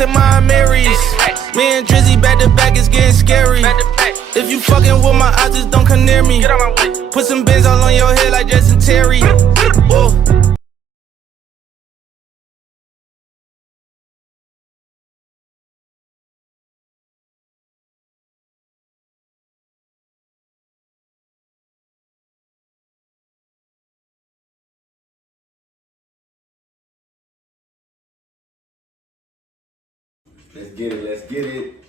in my Marys. Me and Drizzy back to back, it's getting scary. If you fucking with my eyes, just don't come near me. Put some bins all on your head like Justin Terry. Whoa. Let's get it, let's get it.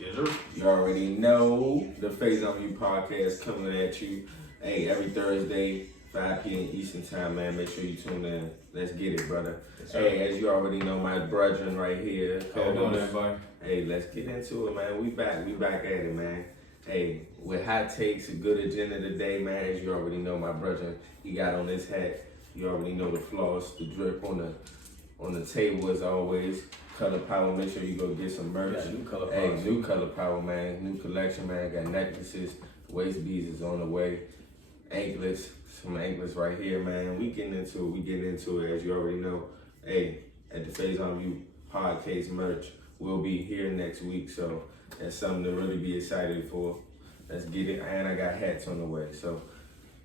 You already know the Faison podcast coming at you. Hey, every Thursday, 5 p.m. Eastern time, man. Make sure you tune in. Let's get it, brother. Hey, as you already know, my brethren right here. How you doing, everybody? Hey, let's get into it, man. We back at it, man. Hey, with hot takes, a good agenda today, man. As you already know, my brethren, he got on his hat. You already know the floss, the drip on the table as always. Color Power, make sure you go get some merch. Yeah, new Color Power. Hey, new Color Power, man. New collection, man. Got necklaces, waist beads is on the way. Anklets, some anklets right here, man. We getting into it, as you already know. Hey, at the Faison View podcast merch, we'll be here next week, so that's something to really be excited for. Let's get it, and I got hats on the way, so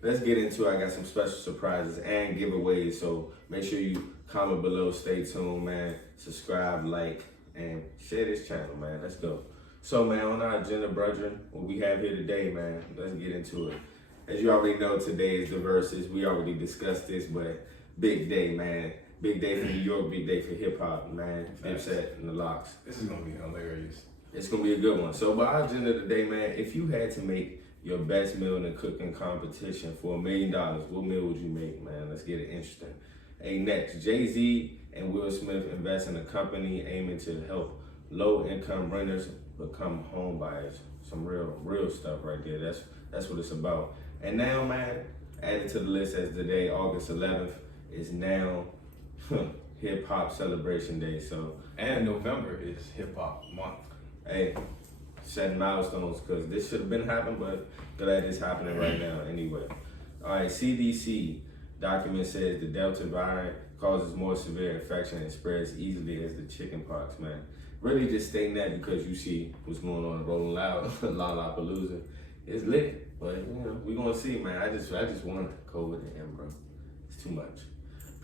let's get into it. I got some special surprises and giveaways, so make sure you comment below, stay tuned, man. Subscribe, like, and share this channel, man. Let's go. So, man, on our agenda, brethren, what we have here today, man, let's get into it. As you already know, today is the Versus. We already discussed this, but big day, man. Big day for New York, big day for hip-hop, man. Dipset and the Locks. This is going to be hilarious. It's going to be a good one. So, by our agenda today, man, if you had to make your best meal in a cooking competition for $1 million, what meal would you make, man? Let's get it interesting. Hey, next, Jay-Z and Will Smith invest in a company aiming to help low-income renters become home buyers. Some real stuff right there. That's what it's about. And now, man, added to the list as today, August 11th, is now Hip Hop Celebration Day. So, and November is Hip Hop Month. Hey, setting milestones, because this should have been happening, but glad it's happening right now anyway. All right, CDC document says the Delta variant causes more severe infection and spreads easily as the chickenpox, man. Really just stating that because you see what's going on in Rolling Loud, Lollapalooza. It's lit, but you know, we're gonna see, man. I just want COVID to end, bro. It's too much.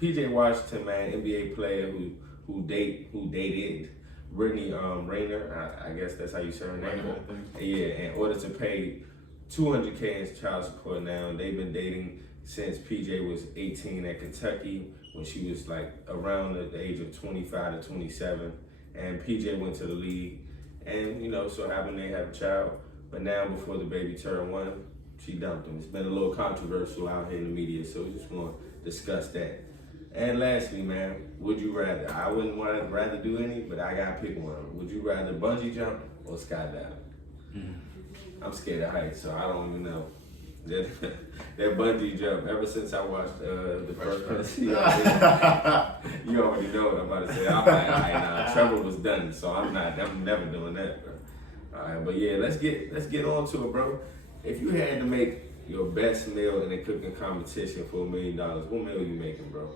PJ Washington, man, NBA player who dated Brittany Renner, I guess that's how you say her name. Yeah, in order to pay $200K in child support now. They've been dating since PJ was 18 at Kentucky, when she was like around the age of 25 to 27. And PJ went to the league, and you know, so happened they have a child. But now, before the baby turned 1, she dumped him. It's been a little controversial out here in the media, so we just want to discuss that. And lastly, man, would you rather? I wouldn't rather do any, but I gotta pick one. Would you rather bungee jump or skydive? I'm scared of heights, so I don't even know. That bungee jump, ever since I watched the first one, you already know what I'm about to say. I'm like, all right, nah, Trevor was done, so I'm never doing that, bro. All right, but yeah, let's get on to it, bro. If you had to make your best meal in a cooking competition for $1 million, what meal are you making, bro?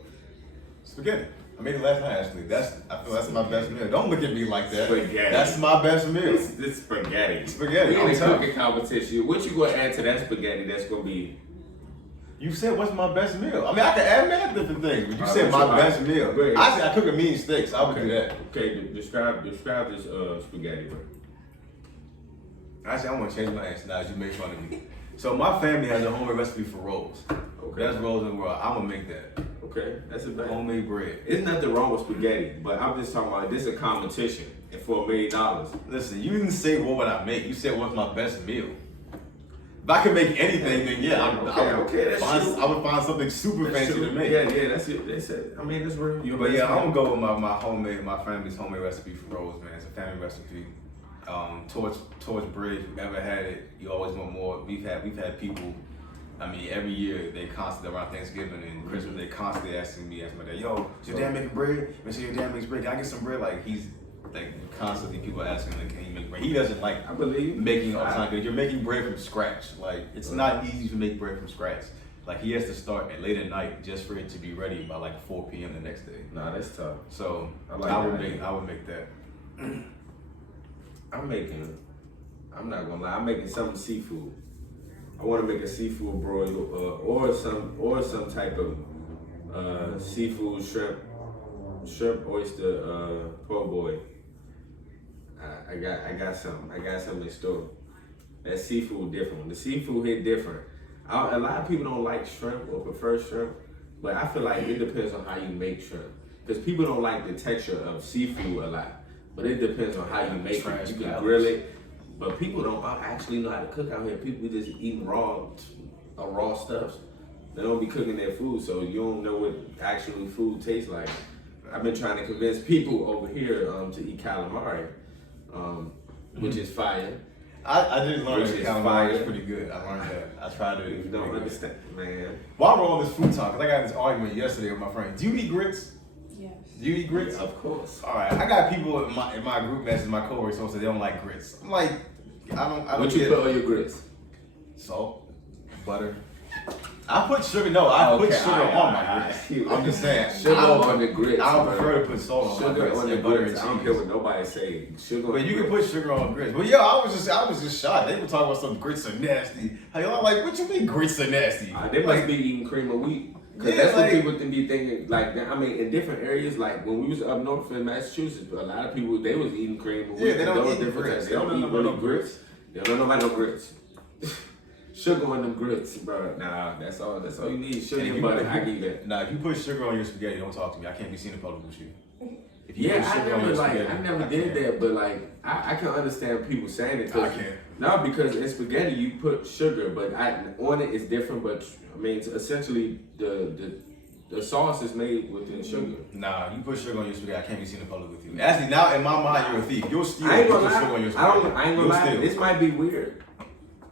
Spaghetti. I made it last night, actually. I feel that's my best meal. Don't look at me like that. Spaghetti. That's my best meal. It's spaghetti. Spaghetti. In a cooking competition, what you gonna add to that spaghetti that's gonna be? You said what's my best meal? I mean, I can add many different things, but you said my best meal. I said I cook a mean steak, so I would do that. Okay, describe this spaghetti, bro. Actually, I want to change my answer now as you make fun of me. So my family has a homemade recipe for rolls. Okay. Best rolls in the world. I'm gonna make that. Okay, that's a bad homemade bread. There's nothing wrong with spaghetti, but I'm just talking about this is a competition and for $1 million. Listen, you didn't say what would I make. You said what's my best meal. If I could make anything, then yeah, I would find something super fancy to make. Yeah, that's it. They said, I mean, that's real. But yeah, I'm gonna go with my family's homemade recipe for rolls, man. It's a family recipe. Torch bread, if you've ever had it, you always want more. We've had people, I mean, every year they constantly around Thanksgiving and Christmas, they constantly asking me, my dad, yo, is your dad making bread? Make sure your dad makes bread. Can I get some bread? Like he's like constantly people asking, like, can you make bread? He doesn't like, I believe, making all the time. Because you're making bread from scratch. Like it's not easy to make bread from scratch. Like he has to start at late at night just for it to be ready by like 4 p.m. the next day. Nah, that's tough. So I would make that. I'm not gonna lie, I'm making some seafood. I want to make a seafood broil or some type of seafood shrimp oyster po' boy. I got something in store. That seafood different. The seafood hit different. A lot of people don't like shrimp or prefer shrimp, but I feel like it depends on how you make shrimp. Because people don't like the texture of seafood a lot, but it depends on how you make it. You can grill it, but people don't actually know how to cook out here. People be just eating raw stuff. They don't be cooking their food, so you don't know what actually food tastes like. I've been trying to convince people over here to eat calamari, which is fire. I did learn that calamari is pretty good. I learned that. I tried it. You don't understand, man. While we're on this food talk, because I got this argument yesterday with my friend. Do you eat grits? Yes. Do you eat grits? Yeah, of course. All right. I got people in my group message, my coworkers, so they don't like grits. I'm like, I don't. What you put on your grits? Salt, butter. I put sugar. No, I put sugar on my grits. I'm just saying. Sugar on the grits. I don't prefer to put salt on my grits. On the butter grits. and I don't cheese. care what nobody say. Sugar. But you can put sugar on grits. But yeah, I was just shocked. They were talking about some grits are nasty. I'm like, what you mean grits are nasty? They must be eating cream of wheat. Cause that's what people be thinking. Like, I mean, in different areas, like when we was up north in Massachusetts, a lot of people they was eating cream of wheat. Yeah, they don't eat grits. They don't eat really grits. They don't know about no grits. Sugar on them grits, bro. Nah, that's all you need. Sugar and butter. I give that. Nah, if you put sugar on your spaghetti, don't talk to me. I can't be seen in public with you. If you Yeah, put sugar on your spaghetti, I never did that, but like I can understand people saying it. I can't. No, because in spaghetti you put sugar, but on it is different. But I mean, it's essentially the sauce is made with the sugar. Nah, you put sugar on your spaghetti, I can't be seen in public with you. Actually, now in my mind, you're a thief. You'll steal. I ain't gonna put lie. sugar on your spaghetti. I ain't gonna lie. This might be weird.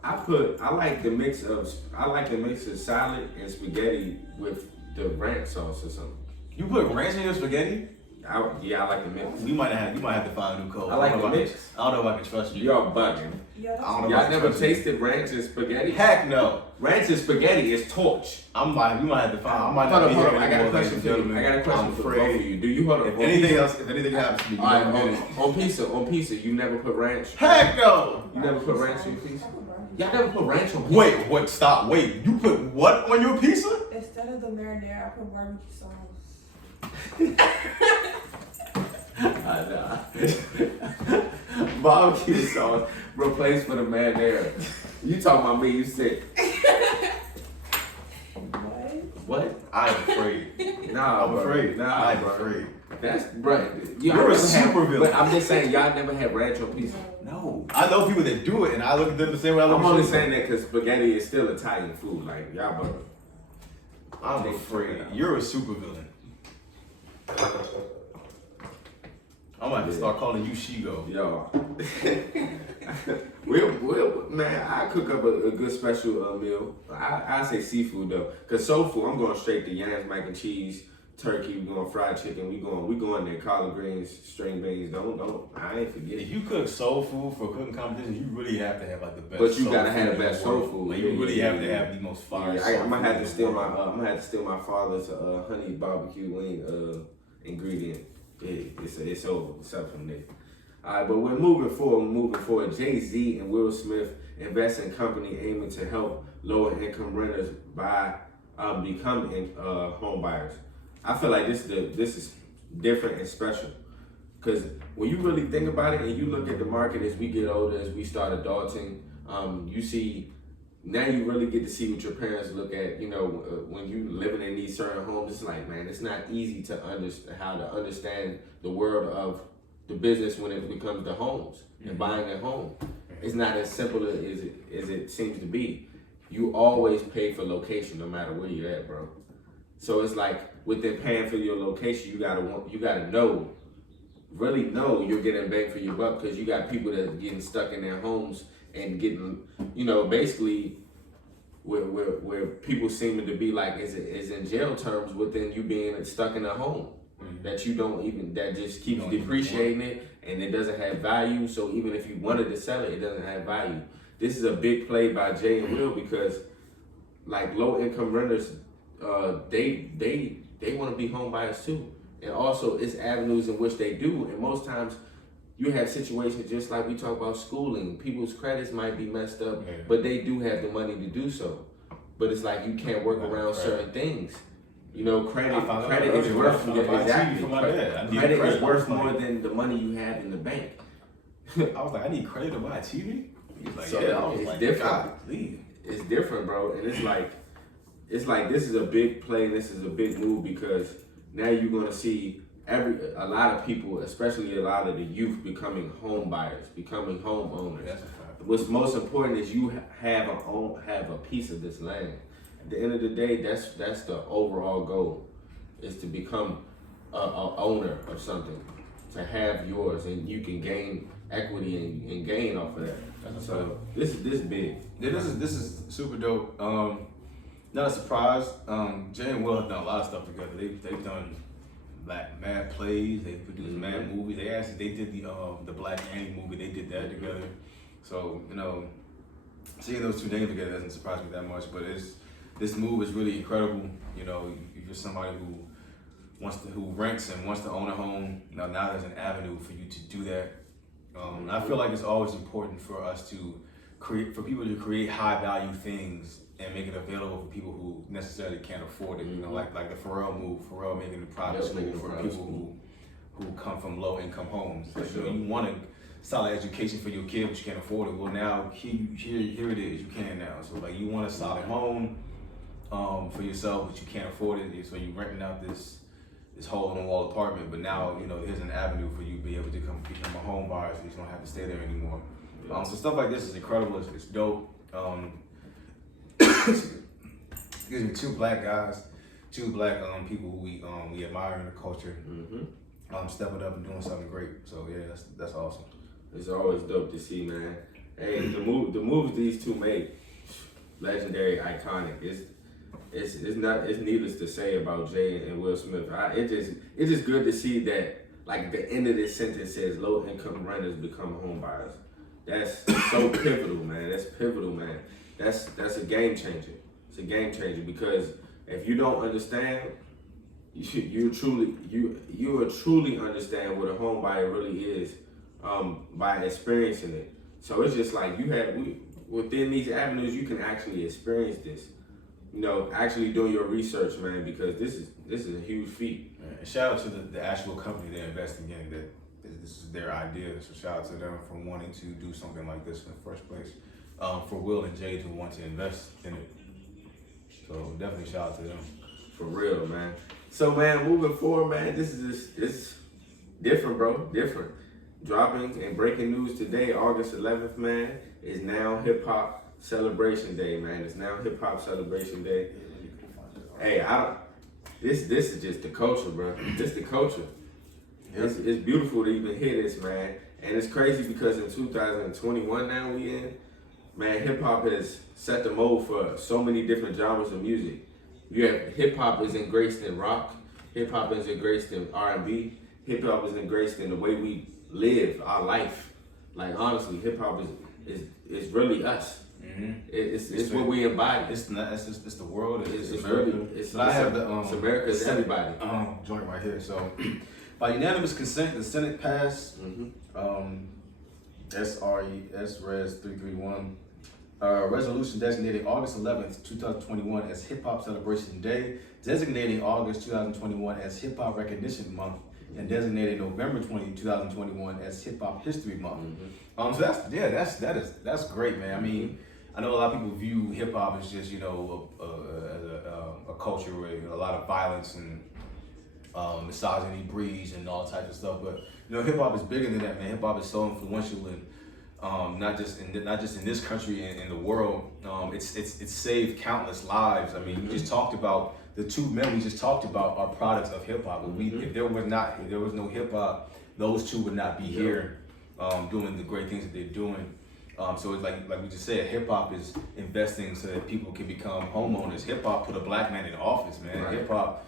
I like the mix of salad and spaghetti with the ranch sauce or something. You put ranch in your spaghetti? I like the mix. You might have to find a new code. I like the mix. I don't know if I can trust you. Y'all bugging. Yeah, Y'all never tasted ranch and spaghetti? Heck no. Ranch and spaghetti is torch. We might have to find. I might Hold not up, be hold here up. I got a anymore, question ladies for and you. I got a gentlemen. question for both of you. Do you hold up? If anything happens to me, you All right, don't get it. on pizza, you never put ranch? Heck no. You never put ranch on your pizza? Y'all never put ranch on pizza? Wait, what? Stop. Wait. You put what on your pizza? Instead of the marinara, I put barbecue sauce. Nah. Barbecue sauce replaced for the marinara. You talking about me? You sick? What? I am afraid. Nah, I'm afraid. Nah, I'm bro. afraid. That's bro. You're a super villain. But I'm just saying, y'all never had ranch on pizza. No. I know people that do it, and I look at them the same way I look I'm at only you. saying that because spaghetti is still Italian food. Like y'all, bro. I'm afraid. You're a super villain. I'm gonna have to start calling you Shigo. Yo. Man, I cook up a good special meal. I say seafood though, cause soul food I'm going straight to yams, mac and cheese, turkey. We going fried chicken. We going there. Collard greens, string beans. Don't. I ain't forget. If you cook soul food for a cooking competition, you really have to have like the best. But you soul gotta food have the in best world. soul food. Like you really have to have the most fire. Yeah, I'm gonna have to steal my father's honey barbecue wing ingredient. Yeah, it's over. It's up from there. All right, but we're moving forward. Jay-Z and Will Smith invest in company aiming to help lower income renters become home buyers. I feel like this is different and special, because when you really think about it and you look at the market as we get older, as we start adulting, you see. Now you really get to see what your parents look at. You know, when you living in these certain homes, it's like, man, it's not easy to understand the world of the business when it becomes the homes and buying a home. It's not as simple as it seems to be. You always pay for location, no matter where you're at, bro. So it's like within paying for your location, you gotta know, really know you're getting bang for your buck, because you got people that are getting stuck in their homes and getting, basically where people seem to be like is in jail terms within you being stuck in a home that you don't even, that just keeps depreciating it and it doesn't have value. So even if you wanted to sell it, it doesn't have value. This is a big play by Jay and Will, because like low income renters, they want to be home buyers too. And also it's avenues in which they do. And most times you have situations just like we talk about schooling. People's credits might be messed up, Yeah. but they do have the money to do so. But it's like you can't work around certain things. You know, credit is worth credit is worth more than the money you have in the bank. I was like, I need credit to buy a TV. He's like, So yeah, I was it's like, different. God, please. It's different, bro, and it's like this is a big play. This is a big move because now you're gonna see a lot of people, especially a lot of the youth, becoming home buyers, becoming homeowners. That's a fact. What's most important is you have a piece of this land. At the end of the day, that's the overall goal, is to become a owner of something, to have yours, and you can gain equity and gain off of that. So this big. Yeah, this is super dope. Not a surprise. Jay and Will have done a lot of stuff together. They've done like mad plays. They produced mad movies. They did the Black Annie movie. They did that together. So seeing those two names together doesn't surprise me that much. But this move is really incredible. If you're somebody who rents and wants to own a home, now there's an avenue for you to do that. I feel like it's always important for us to people to create high value things and make it available for people who necessarily can't afford it. Like the Pharrell move, Pharrell making the private school for people who come from low income homes. Like, you want a solid education for your kid, but you can't afford it. Well, now here it is. You can now. So like you want a solid home for yourself, but you can't afford it. So you're renting out this hole in the wall apartment, but now here's an avenue for you to be able to become a home buyer, so you don't have to stay there anymore. So stuff like this is incredible. It's dope. Excuse me, two black guys, two black people who we admire in the culture, stepping up and doing something great. So yeah, that's awesome. It's always dope to see, man. Hey, the moves these two make, legendary, iconic. It's needless to say about Jay and Will Smith. It's just good to see that, like, the end of this sentence says low income renters become home buyers. That's so pivotal, man. That's pivotal, man. That's a game changer. It's a game changer because if you don't understand, you will truly understand what a home buyer really is by experiencing it. So it's just like within these avenues you can actually experience this. Actually doing your research, man, because this is a huge feat. And shout out to the actual company they're investing in. That this is their idea. So shout out to them for wanting to do something like this in the first place. For Will and Jay to want to invest in it. So definitely shout out to them. For real, man. So, man, moving forward, man, this is different, bro. Different. Dropping and breaking news today, August 11th, man, is now Hip Hop Celebration Day, man. It's now Hip Hop Celebration Day. Hey, this is just the culture, bro. This the culture. It's beautiful to even hear this, man. And it's crazy because in 2021 now we in, man, hip hop has set the mold for so many different genres of music. You have hip hop is engraced in rock, hip hop is engraced in R&B, hip hop is engraced in the way we live our life. Like, honestly, hip hop is really us. It's what we embody. It's the world. It's America. Really, it's America. It's everybody. Joint right here. So, by unanimous consent, the Senate passed SRES 331 resolution designating August 11th, 2021 as Hip Hop Celebration Day, designating August 2021 as Hip Hop Recognition Month, and designating November 2021 as Hip Hop History Month. So that's great, man. I mean, I know a lot of people view hip hop as just as a culture with a lot of violence and misogyny breeds and all types of stuff, but hip hop is bigger than that, man. Hip hop is so influential and not just in this country and in the world. It's saved countless lives. I mean, we just talked about the two men we just talked about are products of hip hop. If there was no hip hop, those two would not be here doing the great things that they're doing. So it's like we just said, hip hop is investing so that people can become homeowners. Hip hop put a black man in office, man. Right. Hip hop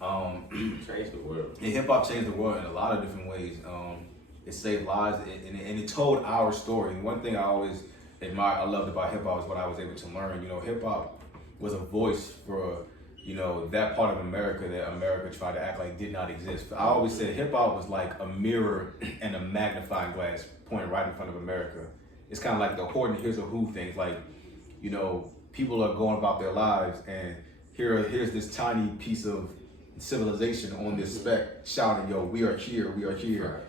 changed the world. And hip hop changed the world in a lot of different ways. It saved lives and it told our story. And one thing I always loved about hip hop is what I was able to learn. Hip hop was a voice for you know, that part of America that America tried to act like did not exist. I always said hip hop was like a mirror and a magnifying glass pointed right in front of America. It's kind of like the Horton Hears a Who thing. Like, you know, people are going about their lives, and here's this tiny piece of civilization on this speck shouting, "Yo, we are here, we are here." Right.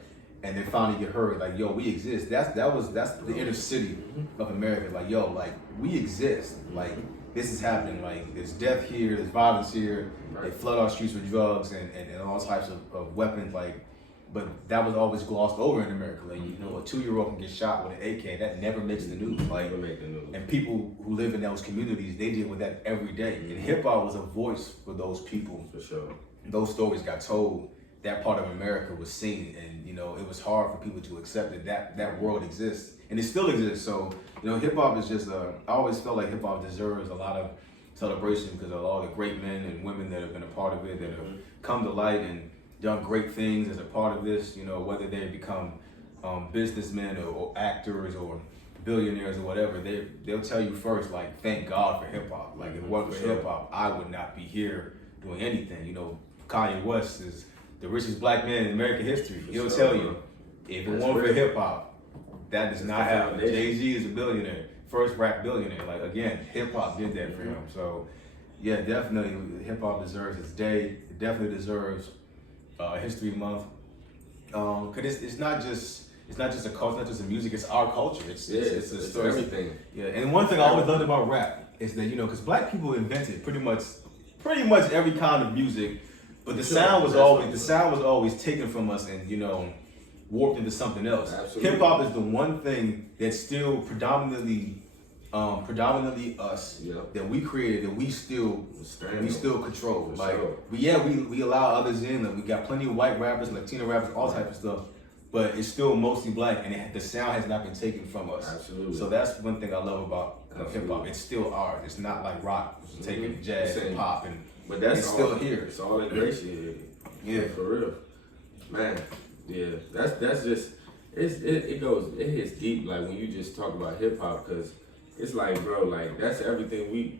And then finally get heard, like, "Yo, we exist." That's the inner city of America. Like, yo, like, we exist. Like, this is happening. Like, there's death here, there's violence here. They flood our streets with drugs and all types of weapons. Like, but that was always glossed over in America. Like, you know, a 2-year-old can get shot with an AK. That never makes the news. Like, and people who live in those communities, they deal with that every day. And hip hop was a voice for those people. For sure. Those stories got told. That part of America was seen, and you know, it was hard for people to accept that world exists, and it still exists. So, you know, hip hop is just I always felt like hip hop deserves a lot of celebration because of all the great men and women that have been a part of it, that have come to light and done great things as a part of this. You know, whether they become businessmen or actors or billionaires or whatever, they'll tell you first, like, thank God for hip hop. Like, if it wasn't for hip hop, I would not be here doing anything. You know, Kanye West is the richest black man in American history. He'll tell you, if it weren't for hip hop, that does not happen. Jay-Z is a billionaire, first rap billionaire. Like, again, hip hop did that for him. So, yeah, definitely, hip hop deserves its day. It definitely deserves History Month. Cause it's not just a culture, not just a music. It's our culture. It's a story. Everything. Yeah, and one thing I always loved about rap is that, you know, because black people invented pretty much every kind of music. But the sound was always taken from us and, you know, warped into something else. Hip hop is the one thing that's still predominantly us, that we created, that we still control. Like, we allow others in. Like, we got plenty of white rappers, Latino rappers, all types of stuff. But it's still mostly black, and the sound has not been taken from us. Absolutely. So that's one thing I love about hip hop. It's still ours. It's not like rock, taking jazz and pop and. But it's still here. It's all ingratiated. Yeah, for real, man. Yeah, that's just it hits deep. Like, when you just talk about hip hop, because it's like, bro, like, that's everything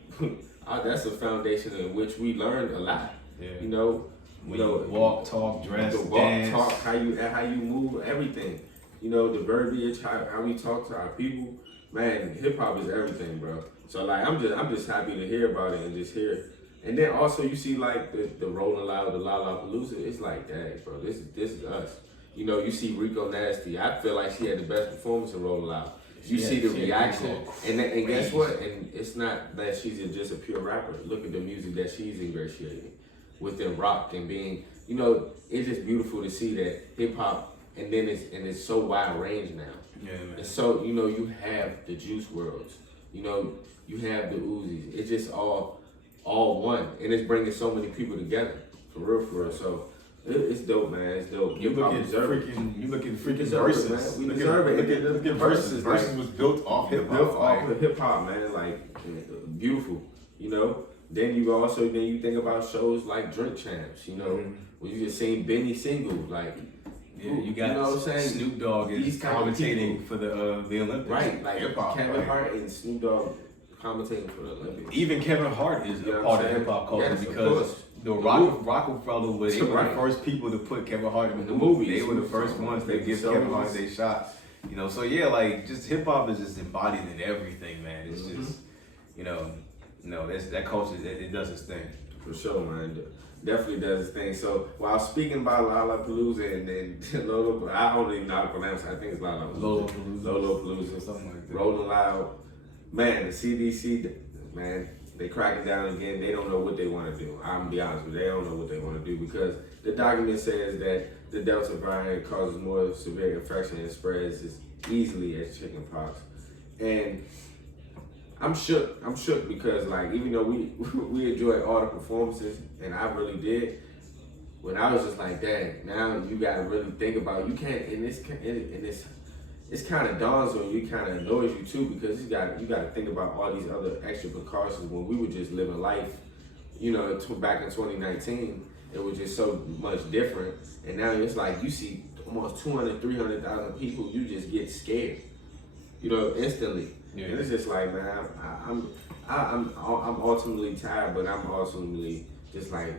that's a foundation in which we learned a lot. Yeah. You know, walk, talk, dress, dance, talk, how you move, everything. You know, the verbiage, how we talk to our people. Man, hip hop is everything, bro. So, like, I'm just happy to hear about it and just hear it. And then also you see, like, the Rolling Loud, the Lollapalooza. It's like, dang, bro, this is us. You know, you see Rico Nasty. I feel like she had the best performance in Rolling Loud. You see the reaction, and guess what? And it's not that she's just a pure rapper. Look at the music that she's ingratiating within rock and being, you know, it's just beautiful to see that hip hop, and then it's so wide range now. Yeah, man. And so, you know, you have the Juice WRLDs, you know, you have the Uzis. It's just all one, and it's bringing so many people together, for real. So it's dope, man. It's dope. You look at freaking Versus, man. We deserve it. Look at Versus. Versus was built off hip hop. Built off of hip hop, man. Like, beautiful, you know. Then you think about shows like Drink Champs, you know, where you just seen Benny single, like. Yeah, you got, you know what I'm saying? Snoop Dogg is commentating for the Olympics. Right, like hip-hop, Kevin Hart and Snoop Dogg commentating for the Olympics. Even Kevin Hart is a part of hip hop culture, because the Rockefeller was one of the first people to put Kevin Hart in the movie. They were the first ones that give Kevin Hart their shot. You know, so yeah, like, just hip hop is just embodied in everything, man. It's just, you know, that culture, it does its thing. For sure, man. Definitely does its thing. So, while speaking about Lollapalooza and then Lolo, I don't even know how to pronounce it. I think it's Lollapalooza. Something like that. Rolling Loud. Man, the CDC, man, they cracking down again. They don't know what they want to do. I'm gonna be honest with you. They don't know what they want to do, because the document says that the Delta variant causes more severe infection and spreads as easily as chickenpox. And I'm shook because, like, even though we enjoyed all the performances, and I really did, when I was just like, dang, now you gotta really think about, you can't, in this, it's kind of dawns on you, kind of annoys you too, because you got to think about all these other extra precautions when we were just living life, you know, back in 2019, it was just so much different, and now it's like you see almost 200,000, 300,000 people, you just get scared. instantly. Yeah. And it's just like, man, I'm ultimately tired, but I'm ultimately just like,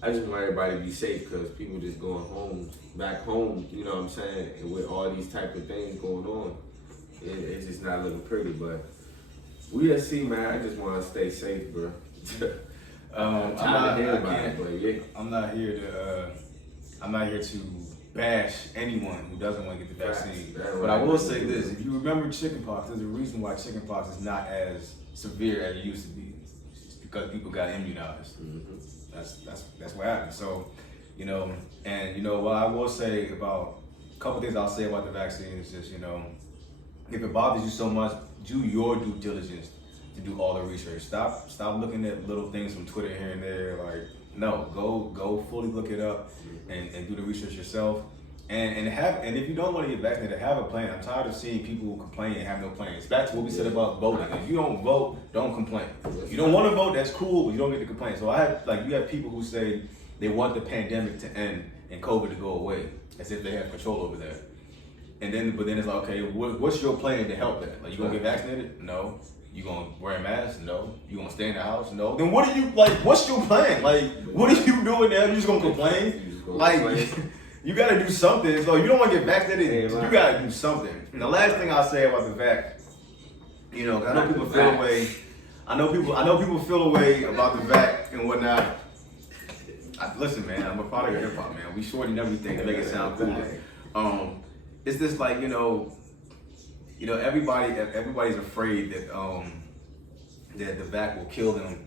I just want everybody to be safe because people just going back home, you know what I'm saying? And with all these type of things going on, it's just not looking pretty. But we'll see, man. I just want to stay safe, bro. I'm not here to bash anyone who doesn't want to get the vaccine. But I will say this: if you remember chickenpox, there's a reason why chickenpox is not as severe as it used to be. It's because people got immunized. Mm-hmm. That's what happened. So, what I will say about a couple things I'll say about the vaccine is just, if it bothers you so much, do your due diligence to do all the research. Stop looking at little things from Twitter here and there. Like, no, go fully look it up and do the research yourself. And if you don't want to get vaccinated, have a plan. I'm tired of seeing people complain and have no plans. Back to what we said about voting. If you don't vote, don't complain. If you don't want to vote, that's cool, but you don't get to complain. So you have people who say they want the pandemic to end and COVID to go away, as if they have control over that. But then it's like, okay, what's your plan to help that? Like, you gonna get vaccinated? No. You gonna wear a mask? No. You gonna stay in the house? No. Then what are you what's your plan? Like, what are you doing there? You just gonna complain? You gotta do something. So you don't want to get vaccinated. You gotta do something. And the last thing I'll say about the vac, cause I know people feel away. I know people feel away about the vac and whatnot. Listen, man, I'm a product of hip hop, man. We shorten everything to make it sound cooler. It's just like everybody's afraid that that the vac will kill them,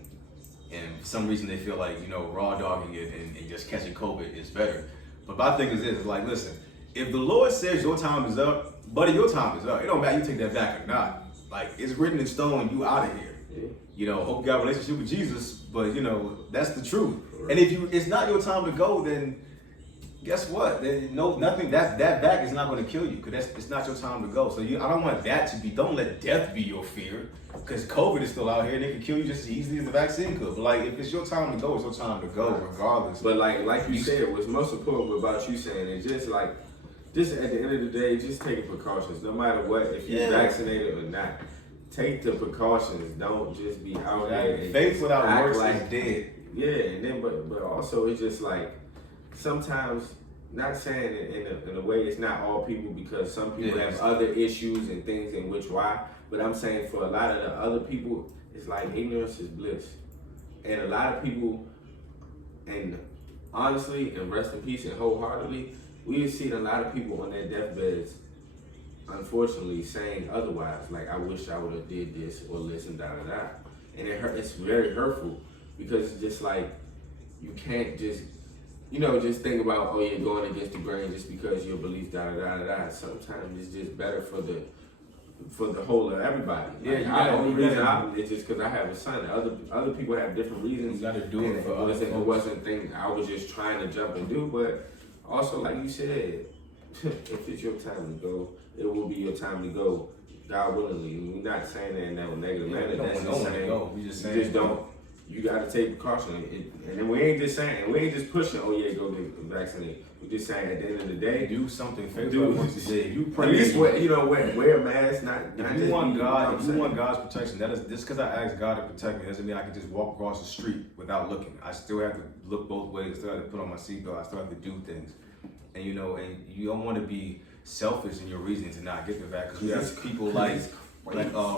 and for some reason they feel like raw dogging it and just catching COVID is better. But my thing is this, it's like, listen, if the Lord says your time is up, buddy, your time is up. It don't matter you take that back or not. Like, it's written in stone, you out of here. Hope you got a relationship with Jesus, but that's the truth. And if it's not your time to go, then guess what? Nothing. That back is not going to kill you because it's not your time to go. So I don't want that to be. Don't let death be your fear, because COVID is still out here and it can kill you just as easily as the vaccine could. But if it's your time to go, it's your time to go, regardless. But like you said, what's most important about you saying is just at the end of the day, just taking precautions, no matter what. If you're vaccinated or not, take the precautions. Don't just be out there. Faith without works is dead. Yeah, and then but also it's just like, sometimes, not saying it in a way it's not all people, because some people have other issues and things in which why, but I'm saying for a lot of the other people, it's like ignorance is bliss. And a lot of people, and honestly, and rest in peace and wholeheartedly, we have seen a lot of people on their deathbeds, unfortunately, saying otherwise, like, I wish I would have did this or listened, da-da-da. And it's very hurtful, because it's just like, you can't just just think about, you're going against the grain just because your belief, da-da-da-da-da. Sometimes it's just better for the whole of everybody. The only reason it's just because I have a son. Other people have different reasons. You got to do it for us. It wasn't things I was just trying to jump and do, but also, like you said, if it's your time to go, it will be your time to go, God willingly. We're not saying that in that negative manner. That's just saying, we just don't. You gotta take precaution, and then we ain't just pushing. Oh yeah, go get vaccinated. We just saying at the end of the day, do something. You pray. At least wear a mask. If you want God's protection, that is just because I asked God to protect me doesn't mean I can just walk across the street without looking. I still have to look both ways. I still have to put on my seatbelt. I still have to do things, and you don't want to be selfish in your reasoning to not get the vaccine. Because we have people like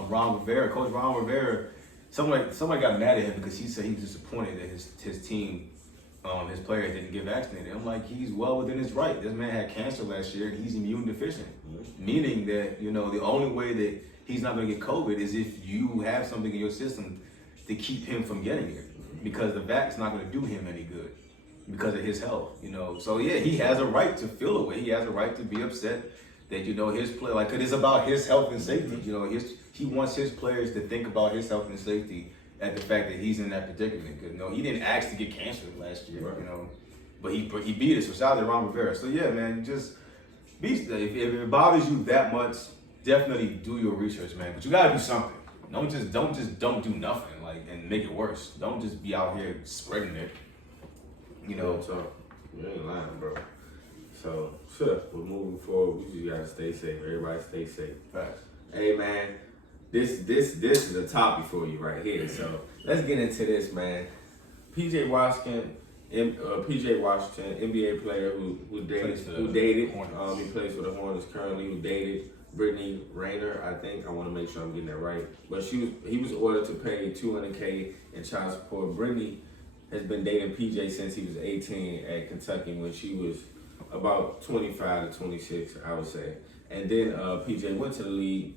Ron Rivera, Coach Ron Rivera. Somebody got mad at him because he said he was disappointed that his team, his players didn't get vaccinated. I'm like, he's well within his right. This man had cancer last year and he's immune deficient, meaning that the only way that he's not going to get COVID is if you have something in your system to keep him from getting it, because the vac's not going to do him any good because of his health. So yeah, he has a right to feel away. He has a right to be upset that his play, like, it is about his health and safety. He wants his players to think about his health and safety at the fact that he's in that predicament. Because he didn't ask to get cancer last year, but he beat us. So shout out to Ron Rivera. So yeah, man, just if it bothers you that much, definitely do your research, man. But you gotta do something. Don't do nothing and make it worse. Don't just be out here spreading it. So you ain't lying, bro. So we're moving forward. We just gotta stay safe. Everybody stay safe. Facts. Hey man, this is a topic for you right here. So let's get into this, man. PJ Washington, NBA player who dated, he plays for the Hornets currently, who dated Brittany Renner, I think. I want to make sure I'm getting that right. But he was ordered to pay $200K in child support. Brittany has been dating PJ since he was 18 at Kentucky when she was about 25 to 26, I would say. And then PJ went to the league.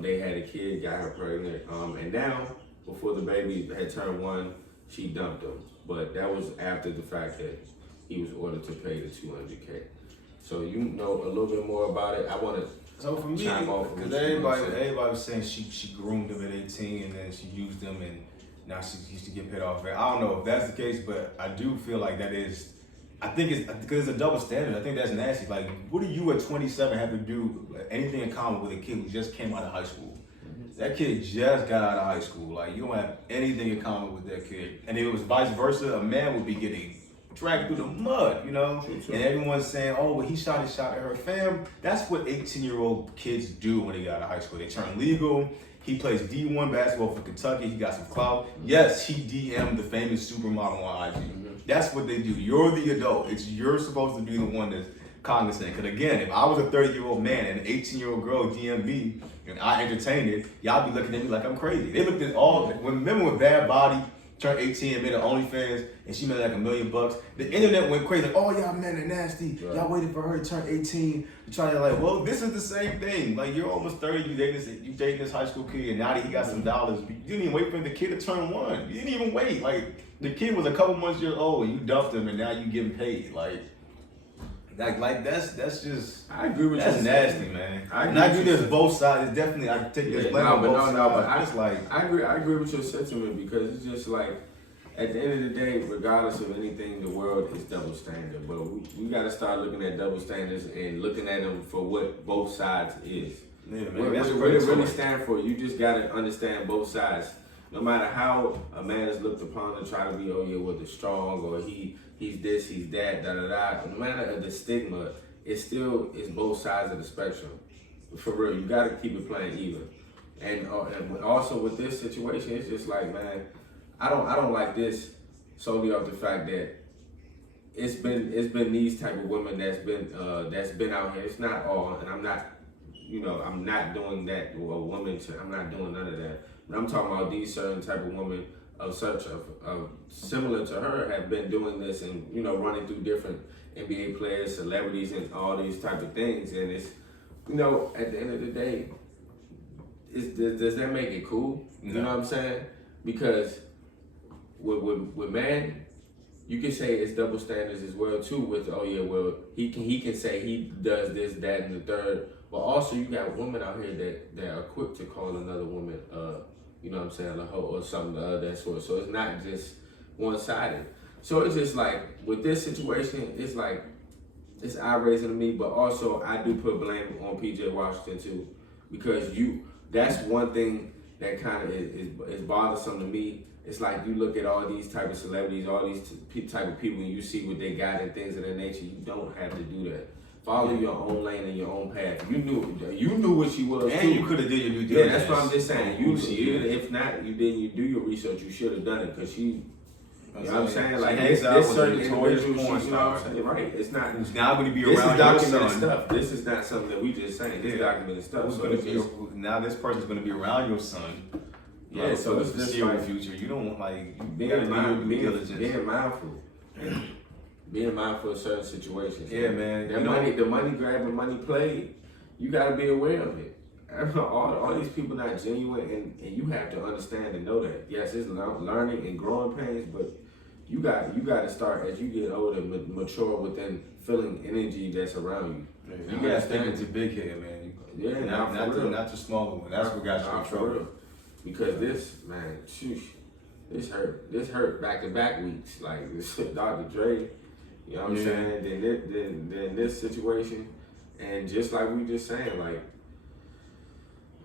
They had a kid, got her pregnant, and now, before the baby had turned 1, she dumped him. But that was after the fact that he was ordered to pay the $200K. So you know a little bit more about it. I want to for me, because everybody was saying she groomed him at 18 and then she used him and now she used to get paid off. I don't know if that's the case, but I do feel like that is. I think it's because it's a double standard. I think that's nasty. Like, what do you at 27 have to do anything in common with a kid who just came out of high school? That kid just got out of high school. Like, you don't have anything in common with that kid. And if it was vice versa, a man would be getting dragged through the mud, you know? And everyone's saying, oh, well, he shot his shot at her. Fam, that's what 18-year-old kids do when they get out of high school. They turn legal. He plays D1 basketball for Kentucky. He got some clout. Yes, he DM'd the famous supermodel on IG. That's what they do. You're the adult. You're supposed to be the one that's cognizant. Because again, if I was a 30-year-old man and an 18-year-old girl DM'd me and I entertained it, y'all be looking at me like I'm crazy. They looked at remember when Bad Body turned 18 and made an OnlyFans and she made like $1 million? The internet went crazy. Like, oh, y'all men are nasty. Right. Y'all waited for her to turn 18 to try to like, well, this is the same thing. Like, you're almost 30, you dating this high school kid, and now that he got some dollars, you didn't even wait for the kid to turn 1. You didn't even wait. Like, the kid was a couple months years old and you dumped him and now you getting paid. Like that's just. I agree with you. That's nasty, man. I agree. There's both sides. It's definitely I take this blame on both sides. But I agree with your sentiment because it's just like at the end of the day, regardless of anything, the world is double standard. But we got to start looking at double standards and looking at them for what both sides is. Yeah, man. What it really stand for. You just got to understand both sides. No matter how a man is looked upon and try to be, oh yeah, well, the strong, or he's this, he's that, da da da. No matter the stigma, it's both sides of the spectrum. For real, you got to keep it playing even. And also with this situation, it's just like, man, I don't like this solely off the fact that it's been these type of women that's been out here. It's not all, and I'm not doing that. I'm not doing none of that. But I'm talking about these certain type of women of similar to her have been doing this and running through different NBA players, celebrities, and all these type of things. And it's at the end of the day, does that make it cool? No. You know what I'm saying? Because with man, you can say it's double standards as well too. With he can say he does this, that, and the third. But also you got women out here that are quick to call another woman you know what I'm saying, a hoe or something of that sort. So it's not just one-sided. So it's just like, with this situation, it's like, it's eye-raising to me, but also I do put blame on PJ Washington too, because that's one thing that kind of is bothersome to me. It's like you look at all these type of celebrities, all these type of people, and you see what they got and things of that nature. You don't have to do that. Follow your own lane and your own path. You knew what she was, and too. You could have did your due diligence. Yeah, that's what I'm just saying. If not, you do your research. You should have done it because she. You know what I'm saying? Like this certain individual, right? It's not. It's not going to be around your son. Stuff. This is not something that we just saying. This documented stuff. Now this person's going to be around your son. Yeah, so it's just like future. You don't want being mindful. Being mindful of certain situations. Yeah, man. The money grab and money play, you got to be aware of it. All these people not genuine, and you have to understand and know that. Yes, it's learning and growing pains, but you got to start as you get older, mature within feeling energy that's around you. Yeah, you got to stick into big head, man. Not the smaller one. That's what got you in trouble. Because this, man, this hurt back-to-back weeks. Like this Dr. Dre. You know what I'm saying? Then this situation, and just like we just saying, like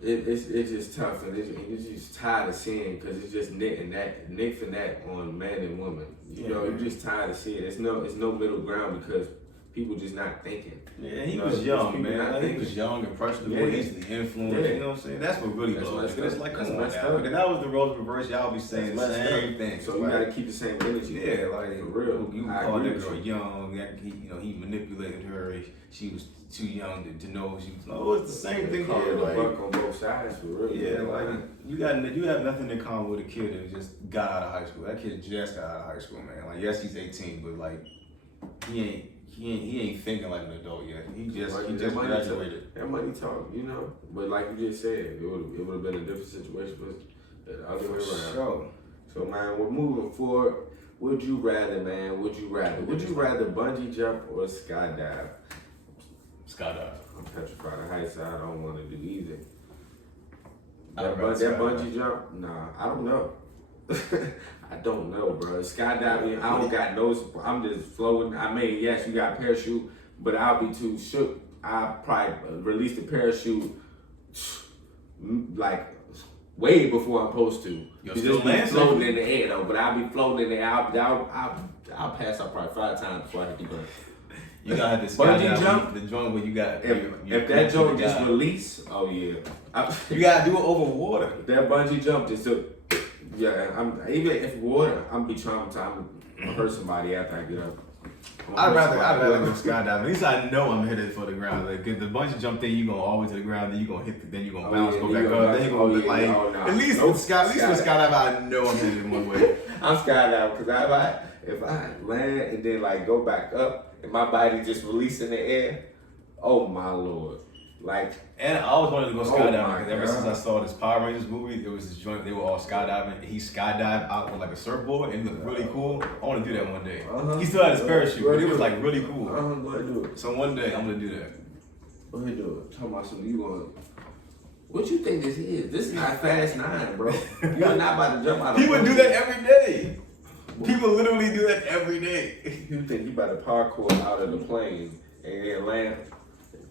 it's just tough, and it's just tired of seeing because it's just nitting that on man and woman. You know, you're just tired of seeing it. It's no middle ground because people just not thinking. Yeah, he You know, was it's young, people man. not Like, he thinking. was young, impressionable, Yeah. easily influenced. Yeah. You know what I'm saying? That's what really That's blows. messed It's up. like, That's come on messed now. up. If that was the roles reversed, y'all be saying the That's messed same up. thing. So you gotta keep the same energy. Yeah, like for real. You I called agree that with girl you. young. He manipulated her. She was too young to know she was. No, it's the same thing Call here. it a Like, buck on both sides for real. yeah, man. like you have nothing in common with a kid that just got out of high school. That kid just got out of high school, man. Like, yes, he's 18, but like he ain't thinking like an adult yet. He just graduated. That money talk, you know. But like you just said, it would have been a different situation, but the other way around. Sure. So man, we're moving forward. Would you rather, man? Would you rather bungee jump or skydive? Skydive. I'm petrified of heights, so I don't want to do either. I'd That rather bungee jump? Nah, I don't know. I don't know, bro. Skydiving, I don't got no. I'm just floating. I mean, yes, you got a parachute, but I'll be too shook. I'll probably release the parachute like way before I'm supposed to. You're You still just be landing. floating in the air though, but I'll be floating in the air. I'll pass out probably 5 times before I hit the ground. You gotta have this Bungee jump? the joint where you got If that joint just release, oh yeah. you gotta do it over water. That bungee jump just took. Yeah, even if water, I'm be traumatized. I'm hurt somebody after I get up. I'd rather go skydiving. At least I know I'm headed for the ground. Like, 'cause the bungee jump thing, you gonna always to the ground, then you gonna hit, then you gonna bounce, go back up. Then you gonna at least with skydiving, I know I'm headed in one way. I'm skydiving because if I land and then like go back up and my body just release in the air, oh my lord. Like, and I always wanted to go skydiving my because ever God. since I saw this Power Rangers movie, there was this joint, they were all skydiving, and he skydived out with like a surfboard and it looked really cool. I want to do that one day. He still had his parachute, but it was like really cool. Go ahead do it. So one day I'm gonna do that. Go ahead do it. Talking about something you want. What you think this is? This is not Fast 9, bro. You're not about to jump out of People do that every day. People literally do that every day. You think you about to parkour out of the plane and then land?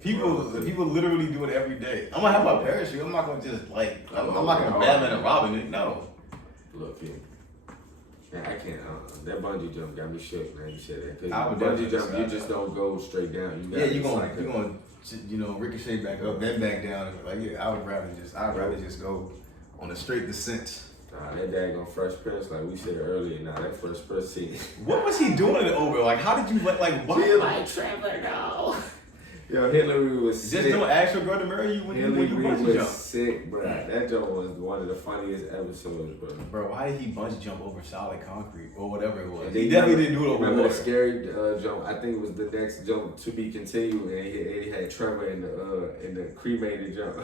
People literally do it every day. I'm gonna have my parachute. I'm not gonna just like I'm not gonna Batman and Robin it. No. Look here. Man, I can't. That bungee jump got me shook, man. You said that. 'Cause I would bungee definitely jump, you just don't go straight down. You Yeah, gotta you're cycle. gonna ricochet back up, then back down. Like, yeah, I'd rather just go on a straight descent. Nah, that daggone Fresh Prince, like we said earlier. Nah, that Fresh Prince scene. What was he doing over? Like, how did you like? Why? Feel like Trevor, no. Yo, Hillary was Just sick. don't ask your girl to marry you when you bungee was jump. sick, bro. That joke was one of the funniest episodes, bro. Bro, why did he bungee jump over solid concrete or whatever it was? And He then definitely didn't do it over remember water. the scary jump? I think it was the next jump to be continued, and he had Trevor in the cremated jump.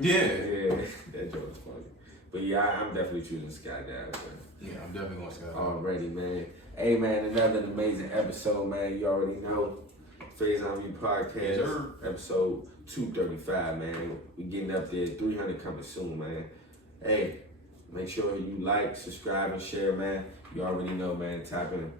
Yeah. Yeah, that joke was funny. But yeah, I'm definitely choosing skydive. Yeah, I'm definitely going skydive. Already, man. Hey, man, another amazing episode, man. You already know. Faison Me Podcast, Yes, sir. episode 235, man. We getting up there, 300 coming soon, man. Hey, make sure you like, subscribe, and share, man. You already know, man. Tap in.